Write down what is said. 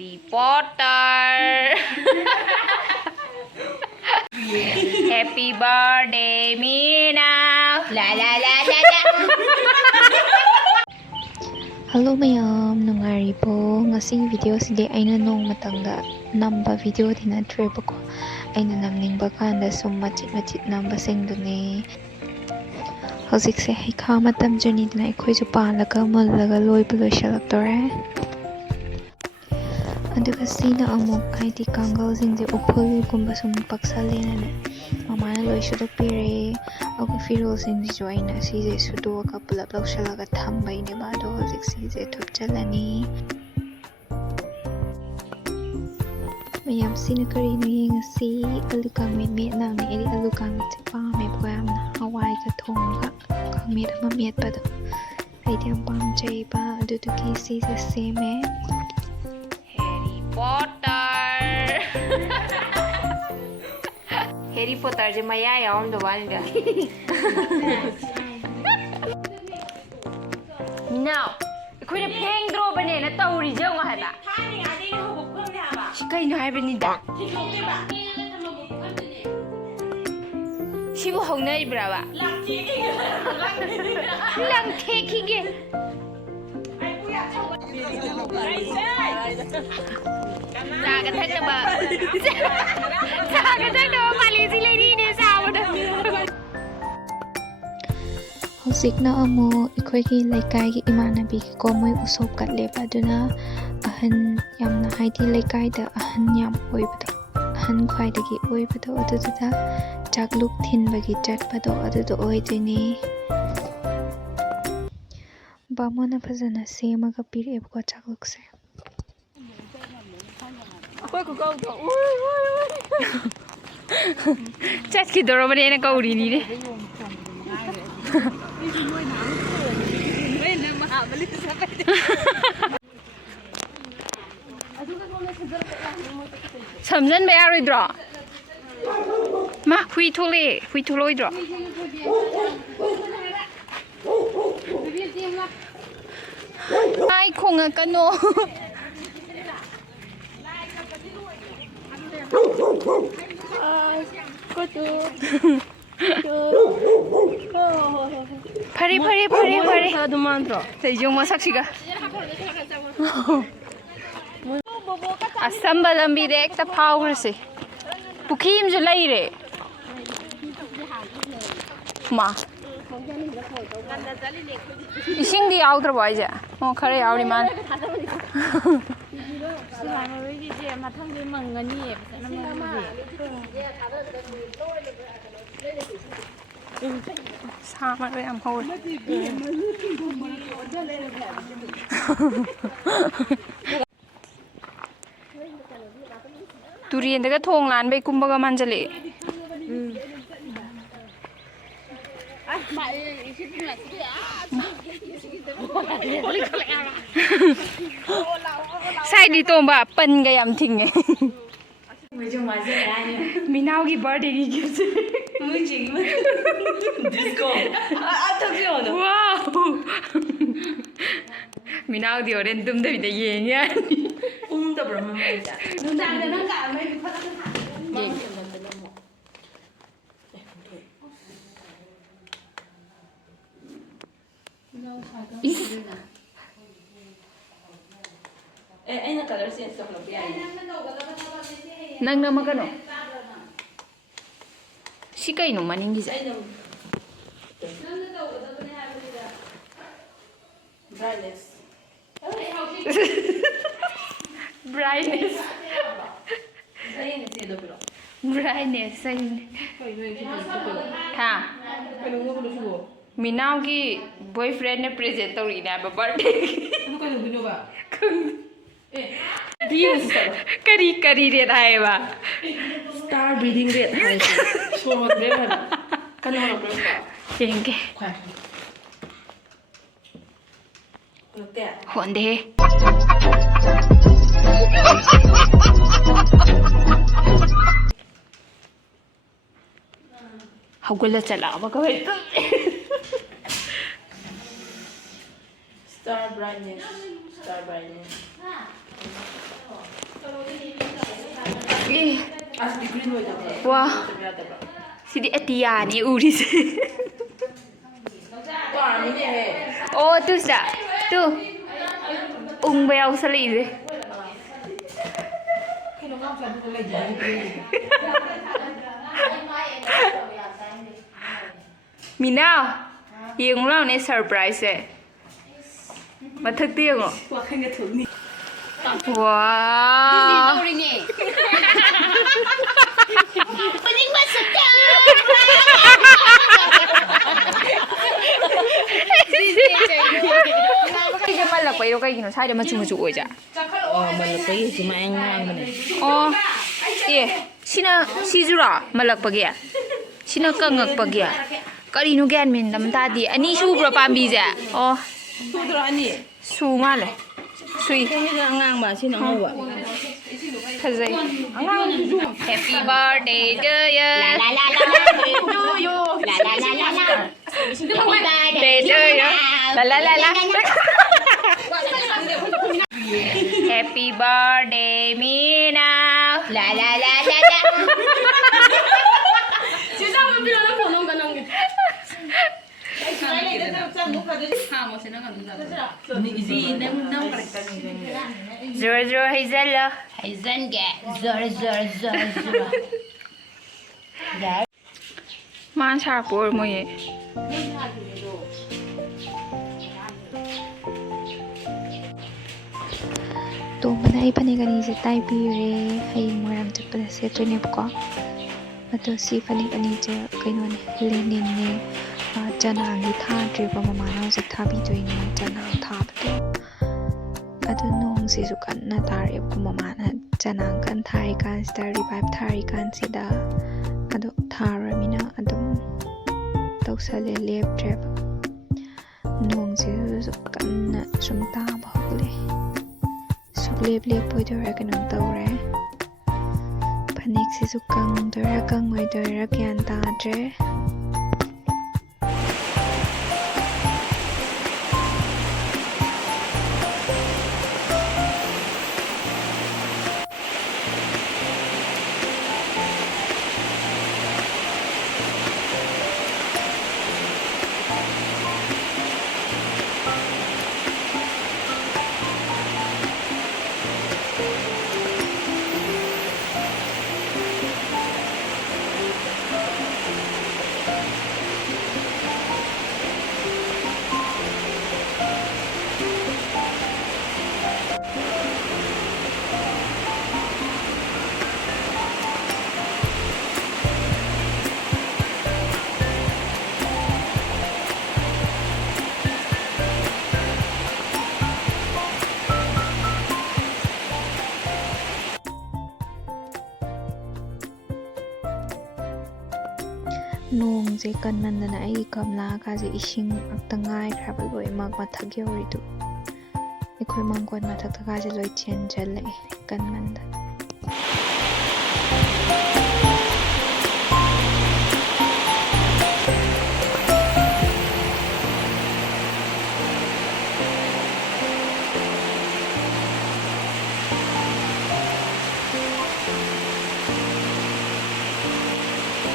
Harry Potter. Happy birthday, Mina. La la la la la. Hello mayam, nungaribo. Ngasing video sidi aina nong matangda namba video di natrebo ko. Aina namning bakanda sum machit namba sengdune. Hojik se hikha matam juni dina ikhoi ju palaga mullaga loiba loishalakdore. Aduga sina amok haiti kangal singje upul gumba sum paksalena ne. Mamana loishudok pire. Ako firol singji jo aina sije sudo ka pulap laushalaga thambay ne ba do hojik sije thupchalani. Mayam sina kari no ngasi alu kangmet met nang ne eri alu kangmet se pame pam na hawai ka thonga kangmet ama met ba do ai tiam pam chai ba adu to ki sije seme Harry Potter. Harry Potter je maya yaom do bani da. Now, ikoi na peng dro bane na tauri je nga haba. Shikai no hai bani da. Shibu hongna ibra ba. Lang theki ge. Saga thak na ba. Saga thak na ba Malaysia lady ne saawada. Hojik na amo ikhoi ki laikai ki imanabi ki komoi usop katleba duna ahan yamna haiti laikai da ahan yam oibado ahan khwaidagi oibado aduda chakluk thinbagi chatpado aduda oidini bamona phajana semaga pirebko chaklukse Chatki doro bane na kauri ni de. Samjan ba yaroidro? Ma hui tholoidro. Ai khonga kano. Pare. Sejong masak siga. Asamba lambi de ekta power se. Pukim jo laire. Ma. Ising di outro boy ja. Oh khare yauri man. Sama re am hol. Turian daga thong lan bai kumbaga manjale. Sai di tomba pan ga yam thing hai. Minau ki birthday ki gift. Disco. Wow. Minau di oren tum da bida yeng ya. Da bro ma mai da. Yeng. Aina color sense to no piai. Nang nama kano? Si kai no maning gi ja. Brightness. Brightness. Brightness ye do bro. Brightness sai. Ha. Minau ki boyfriend ne present tori na ba birthday. Kari rate hai ba. Star breathing rate hai. So hot re ba. Kan ho bro ka. Yeng ke. Khwa. Oke. Honde. Hagula chala ba ka Star brightness. Star brightness. As the green way the 와 시디 에티야니 우리지 오 tusa tu bèo sao lì gì mình nào hiện lâu này surprise ấy mà thật tiếc à wow cái mà là quay đâu cái gì nó sai để mà chụp rồi chả mà là cái gì mà anh ngang mà này 예 시나 시주라 말락바게 시나 깡악바게 까리누 겐민 남다디 아니 슈브라 밤비제 Sudah ani. 수말레 수이 Ini ngang mà xin nó hậu ạ. 가자이 Happy birthday to you to you. La la la la la. birthday to you la la la la Happy birthday Mina La la la la la. Zura zura hay zella Hãy dân ghẹ. Zora zora zora zora. Man char por moye 또 만나이 파니가니 이제 타이비레 하잉 모랑 잡다 세트네 보고 마또 시 파니가니 이제 그노네 레닌네 자나기 타드리바 마마나 직 타비도이네 자나 타브도 아도 농시수 간나 타리고 마마나 자나 간 타리간 스타리 바이브 타리간 시다 아도 타라미나 아도 tausalé leptreba 농시수 간나 좀 타바고래 lep poi dora kanang tawre panik si sukang dora kang mai dora kyan tadre nong je kan man na ai kamla ka je ishing aktangai kraba loi mak ma thagyo ridu ekhoi mangkon ma thak ka je loi chen jale kan man da